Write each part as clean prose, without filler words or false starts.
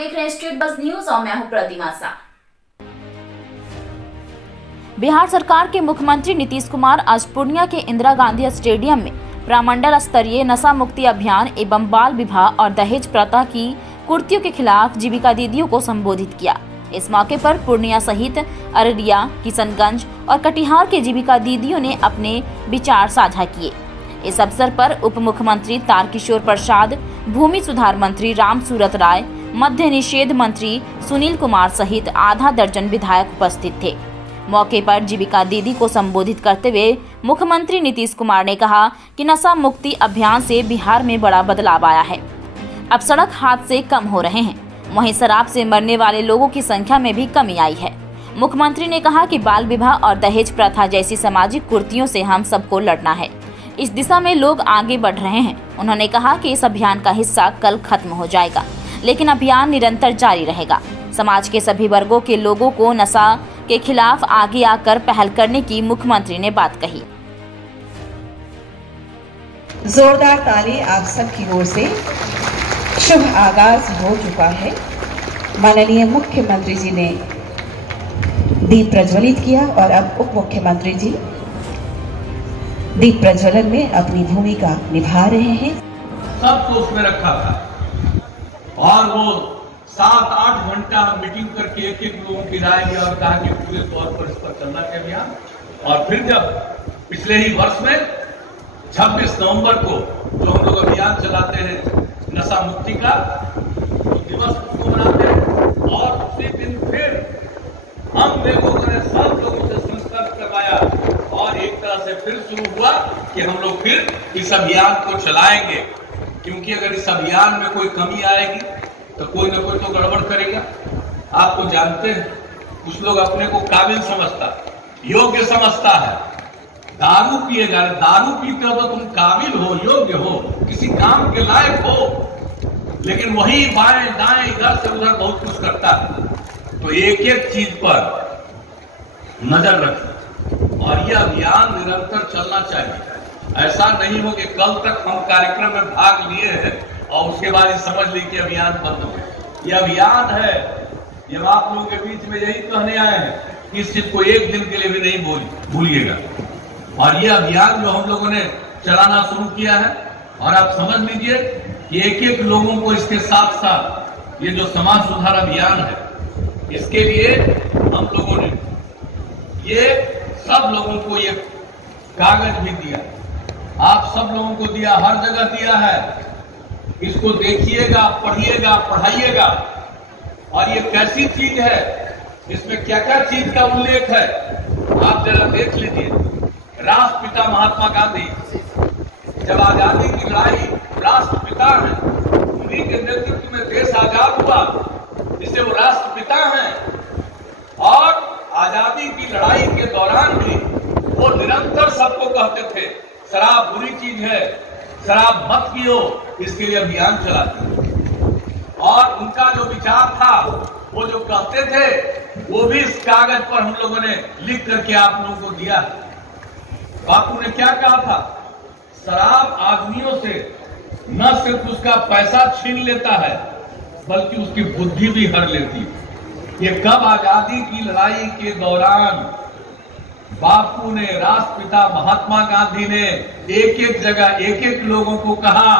देख रहे हैं स्टेट बस न्यूज और मैं हूं प्रतिमा सा। बिहार सरकार के मुख्यमंत्री नीतीश कुमार आज पूर्णिया के इंदिरा गांधी स्टेडियम में प्रमंडल स्तरीय नशा मुक्ति अभियान एवं बाल विवाह और दहेज प्रथा की कुरीतियों के खिलाफ जीविका दीदियों को संबोधित किया। इस मौके पर पूर्णिया सहित अररिया, किशनगंज और कटिहार के जीविका दीदियों ने अपने विचार साझा किए। इस अवसर पर उप मुख्यमंत्री तारकिशोर प्रसाद, भूमि सुधार मंत्री रामसूरत राय, मद्य निषेध मंत्री सुनील कुमार सहित आधा दर्जन विधायक उपस्थित थे। मौके पर जीविका दीदी को संबोधित करते हुए मुख्यमंत्री नीतीश कुमार ने कहा कि नशा मुक्ति अभियान से बिहार में बड़ा बदलाव आया है। अब सड़क हादसे कम हो रहे हैं, वहीं शराब से मरने वाले लोगों की संख्या में भी कमी आई है। मुख्यमंत्री ने कहा कि बाल विवाह और दहेज प्रथा जैसी सामाजिक कुरीतियों से हम सबको लड़ना है। इस दिशा में लोग आगे बढ़ रहे हैं। उन्होंने कहा कि इस अभियान का हिस्सा कल खत्म हो जाएगा, लेकिन अभियान निरंतर जारी रहेगा। समाज के सभी वर्गों के लोगों को नशा के खिलाफ आगे आकर पहल करने की मुख्यमंत्री ने बात कही। जोरदार ताली आप सबकी ओर से। शुभ आगाज हो चुका है। माननीय मुख्यमंत्री जी ने दीप प्रज्वलित किया और अब उप मुख्यमंत्री जी दीप प्रज्वलन में अपनी भूमिका निभा रहे हैं। सबको उसमें रखा था और वो 7-8 घंटा मीटिंग करके एक लोगों की राय लिया और कहा कि पूरे तौर पर इस पर चलना चाहिए अभियान। और फिर जब पिछले ही वर्ष में 26 नवंबर को जो हम लोग अभियान चलाते हैं नशा मुक्ति का दिवस उसको मनाते हैं और उसी दिन फिर हम लोगों ने सब लोगों से संकल्प करवाया और एक तरह से फिर शुरू हुआ कि हम लोग फिर इस अभियान को चलाएंगे, क्योंकि अगर इस अभियान में कोई कमी आएगी तो कोई ना कोई तो गड़बड़ करेगा। आप तो जानते हैं कुछ लोग अपने को काबिल समझता, योग्य समझता है। दारू पिएगा, दारू पीते हो तो तुम काबिल हो, योग्य हो, किसी काम के लायक हो, लेकिन वही बाएं दाएं इधर से उधर बहुत कुछ करता है। तो एक एक चीज पर नजर रखें और यह अभियान निरंतर चलना चाहिए। ऐसा नहीं हो कि कल तक हम कार्यक्रम में भाग लिए हैं और उसके बाद समझ ली कि अभियान बंद हो गया। यह अभियान है, ये आप लोगों के बीच में यही कहने आए हैं कि इस चीज को एक दिन के लिए भी नहीं भूलिएगा। और यह अभियान जो हम लोगों ने चलाना शुरू किया है और आप समझ लीजिए कि एक एक लोगों को इसके साथ साथ ये जो समाज सुधार अभियान है इसके लिए हम लोगों ने ये सब लोगों को ये कागज भी दिया, आप सब लोगों को दिया, हर जगह दिया है। इसको देखिएगा, पढ़िएगा, पढ़ाइएगा। और ये कैसी चीज है, इसमें क्या क्या चीज का उल्लेख है आप जरा देख लीजिए। राष्ट्रपिता महात्मा गांधी जब आजादी की लड़ाई राष्ट्रपिता हैं, उन्हीं के नेतृत्व में देश आजाद हुआ, जिससे वो राष्ट्रपिता हैं। और आजादी की लड़ाई के दौरान भी वो निरंतर सबको कहते थे शराब बुरी चीज है, शराब मत पियो, इसके लिए अभियान चलाते थे। और उनका जो विचार था, वो जो कहते थे, वो भी इस कागज पर हम लोगों ने लिख करके आप लोगों को दिया। बापू ने क्या कहा था? शराब आदमियों से न सिर्फ उसका पैसा छीन लेता है बल्कि उसकी बुद्धि भी हर लेती है। ये कब? आजादी की लड़ाई के दौरान बापू ने, राष्ट्रपिता महात्मा गांधी ने एक एक जगह एक एक लोगों को कहा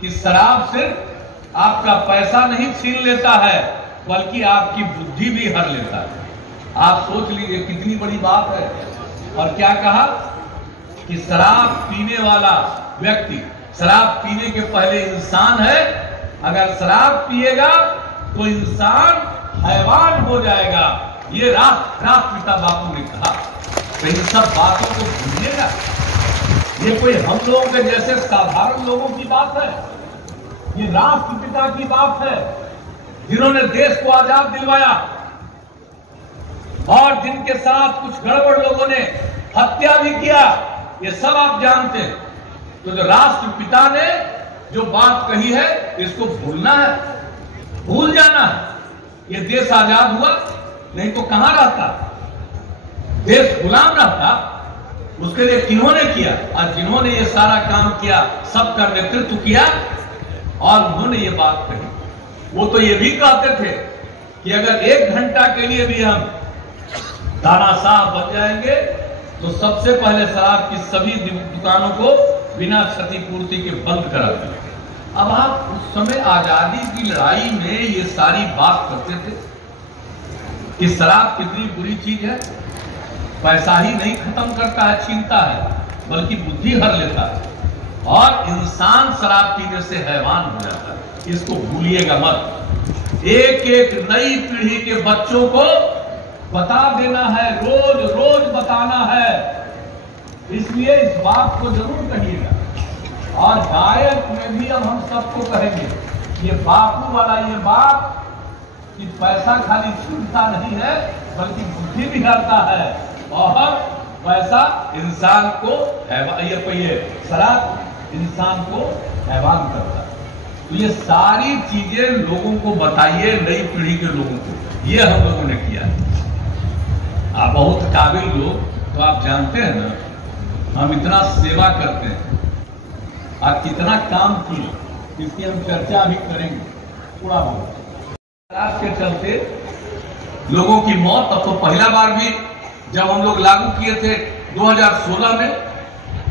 कि शराब सिर्फ आपका पैसा नहीं छीन लेता है बल्कि आपकी बुद्धि भी हर लेता है। आप सोच लीजिए कितनी बड़ी बात है। और क्या कहा कि शराब पीने वाला व्यक्ति शराब पीने के पहले इंसान है, अगर शराब पिएगा तो इंसान हैवान हो जाएगा। ये राष्ट्रपिता बापू ने कहा। तो इन सब बातों को भूलिएगा। ये कोई हम लोगों के जैसे साधारण लोगों की बात है, ये राष्ट्रपिता की बात है, जिन्होंने देश को आजाद दिलवाया और जिनके साथ कुछ गड़बड़ लोगों ने हत्या भी किया। ये सब आप जानते हैं। तो जो राष्ट्रपिता ने जो बात कही है, इसको भूलना है, भूल जाना है। ये देश आजाद हुआ, नहीं तो कहां रहता? देश गुलाम रहता। उसके लिए किन्होंने किया? आज जिन्होंने ये सारा काम किया, सबका नेतृत्व किया और उन्होंने ये बात कही। वो तो ये भी कहते थे कि अगर 1 घंटा के लिए भी हम तानाशाह बन जाएंगे तो सबसे पहले शराब की सभी दुकानों को बिना क्षतिपूर्ति के बंद करा देंगे। अब आप उस समय आजादी की लड़ाई में ये सारी बात करते थे कि शराब कितनी बुरी चीज है, पैसा ही नहीं खत्म करता है, छीनता है, बल्कि बुद्धि हर लेता है और इंसान शराब पीने से हैवान हो जाता है। इसको भूलिएगा मत। एक एक नई पीढ़ी के बच्चों को बता देना है, रोज रोज बताना है। इसलिए इस बात को जरूर कहिएगा। और गायक में भी अब हम सबको कहेंगे, ये बापू वाला ये बात कि पैसा खाली छूटता नहीं है बल्कि बुद्धि बिगाड़ता है और पैसा इंसान को शराब इंसान को हैवान करता है। तो ये सारी चीजें लोगों को बताइए, नई पीढ़ी के लोगों को। ये हम लोगों ने किया है। आप बहुत काबिल लोग, तो आप जानते हैं ना, हम इतना सेवा करते हैं, आप कितना काम किए, इसकी हम चर्चा भी करेंगे थोड़ा बहुत। शराब के चलते लोगों की मौत, अब तो पहला बार भी जब हम लोग लागू किए थे 2016 में,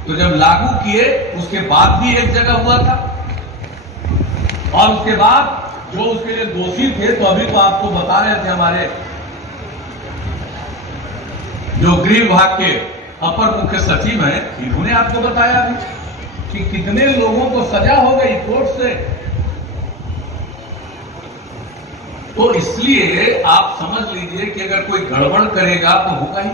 तो जब लागू किए उसके बाद भी एक जगह हुआ था और उसके बाद जो उसके लिए दोषी थे, तो अभी तो आपको बता रहे थे हमारे जो गृह विभाग के अपर मुख्य सचिव हैं, इन्होंने आपको बताया अभी कि कितने लोगों को सजा हो गई कोर्ट से। तो इसलिए आप समझ लीजिए कि अगर कोई गड़बड़ करेगा तो होगा ही,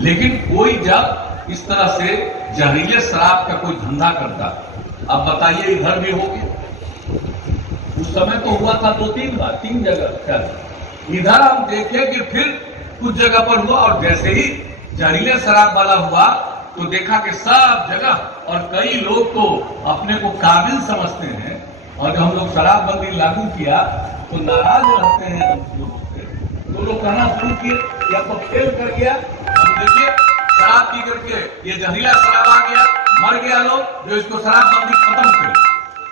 लेकिन कोई जब इस तरह से जहरीले शराब का कोई धंधा करता, अब बताइए इधर भी हो गया। उस समय तो हुआ था 2-3 बार, 3 जगह। इधर हम देखें कि फिर कुछ जगह पर हुआ और जैसे ही जहरीले शराब वाला हुआ तो देखा कि सब जगह और कई लोग तो अपने को काबिल समझते हैं और जब हम लोग शराबबंदी लागू किया तो नाराज रहते हैं हम लोगों से। तो लोग कहना शुरू किए या तो फेल कर गया, अब देखिए शराब पी करके ये जहरीला शराब आ गया, मर गया लोग जो इसको शराबबंदी खत्म करे।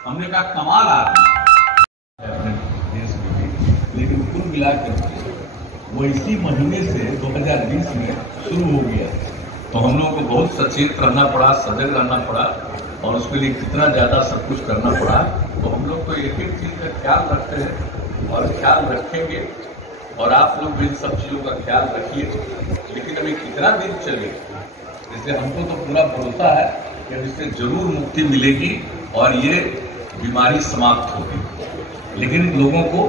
हमने कहा कमाल आदमी अपने देश में, लेकिन कुल मिलाकर वो इसी महीने से 2020 में शुरू हो गया। तो हम लोगों को बहुत सचेत रहना पड़ा, सजग रहना पड़ा और उसके लिए कितना ज्यादा सब कुछ करना पड़ा। तो हम लोग तो एक एक चीज का ख्याल रखते हैं और ख्याल रखेंगे और आप लोग भी इन सब चीजों का ख्याल रखिए। लेकिन अभी कितना दिन चलेगा, इसलिए हमको तो पूरा भरोसा है कि अब इससे जरूर मुक्ति मिलेगी और ये बीमारी समाप्त होगी। लेकिन लोगों को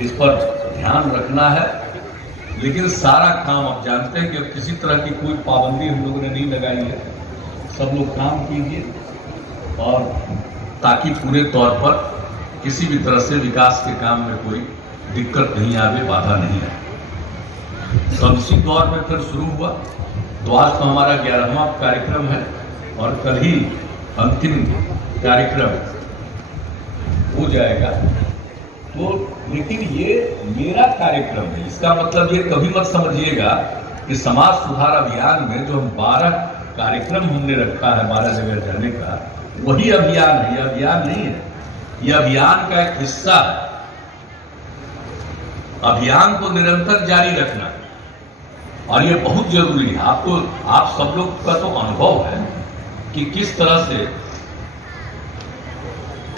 इस पर ध्यान रखना है। लेकिन सारा काम आप जानते हैं कि अब किसी तरह की कोई पाबंदी हम लोगों ने नहीं लगाई है। सब लोग काम कीजिए और ताकि पूरे तौर पर किसी भी तरह से विकास के काम में कोई दिक्कत नहीं आवे, बाधा नहीं आए। तो इसी दौर में फिर शुरू हुआ। तो आज तो हमारा 11वां कार्यक्रम है और कल ही अंतिम कार्यक्रम हो जाएगा। तो लेकिन ये मेरा कार्यक्रम है, इसका मतलब ये कभी मत समझिएगा कि समाज सुधार अभियान में जो 12 कार्यक्रम हमने रखा है 12 जगह जाने का, वही अभियान है। ये अभियान नहीं है, ये अभियान का एक हिस्सा है। अभियान को निरंतर जारी रखना और ये बहुत जरूरी है। आप सब लोग का तो अनुभव है कि किस तरह से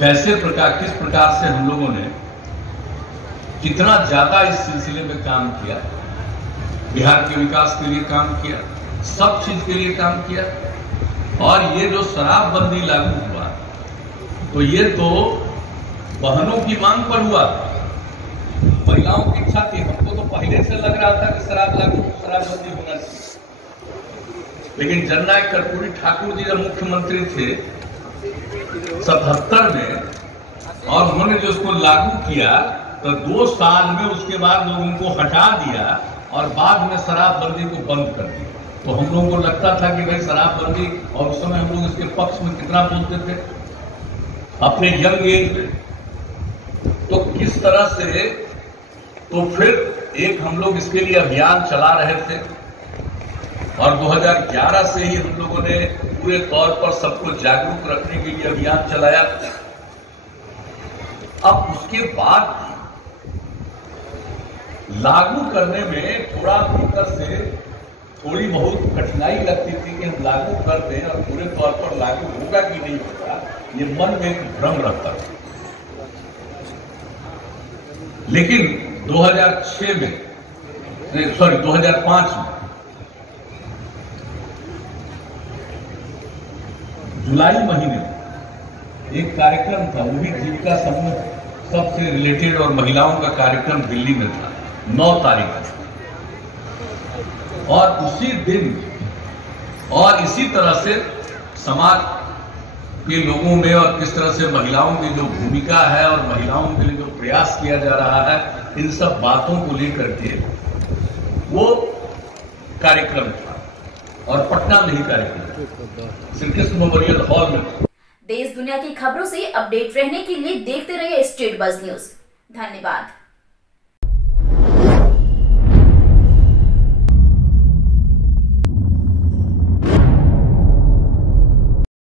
किस प्रकार से हम लोगों ने कितना ज्यादा इस सिलसिले में काम किया, बिहार के विकास के लिए काम किया, सब चीज के लिए काम किया। और ये जो शराबबंदी लागू हुआ तो ये तो बहनों की मांग पर हुआ, महिलाओं की इच्छा थी। हमको तो पहले से लग रहा था कि शराबबंदी होना चाहिए, लेकिन जननायक कर्पूरी ठाकुर जी जब मुख्यमंत्री थे 77 में और उन्होंने जो उसको लागू किया तो 2 साल में उसके बाद लोगों को हटा दिया और बाद में शराबबंदी को बंद कर दिया। तो हम लोगों को लगता था कि भाई शराबबंदी, और उस समय हम लोग इसके पक्ष में कितना बोलते थे अपने यंग एज में। तो किस तरह से तो फिर एक हम लोग इसके लिए अभियान चला रहे थे और 2011 से ही हम लोगों ने पूरे तौर पर सबको जागरूक रखने के लिए अभियान चलाया। अब उसके बाद लागू करने में थोड़ा भीतर से थोड़ी बहुत कठिनाई लगती थी कि हम लागू कर दें और पूरे तौर पर लागू होगा कि नहीं होगा, ये मन में एक भ्रम रहता था। लेकिन 2005 में जुलाई महीने में एक कार्यक्रम था, वो भी जीविका समूह सबसे रिलेटेड और महिलाओं का कार्यक्रम दिल्ली में था 9 तारीख को। और उसी दिन और इसी तरह से समाज के लोगों में और किस तरह से महिलाओं की जो भूमिका है और महिलाओं के लिए जो प्रयास किया जा रहा है, इन सब बातों को लेकर के वो कार्यक्रम था और पटना में ही कार्यक्रम श्री कृष्ण मेमोरियल हॉल में। देश दुनिया की खबरों से अपडेट रहने के लिए देखते रहिए स्टेट बज़ न्यूज। धन्यवाद।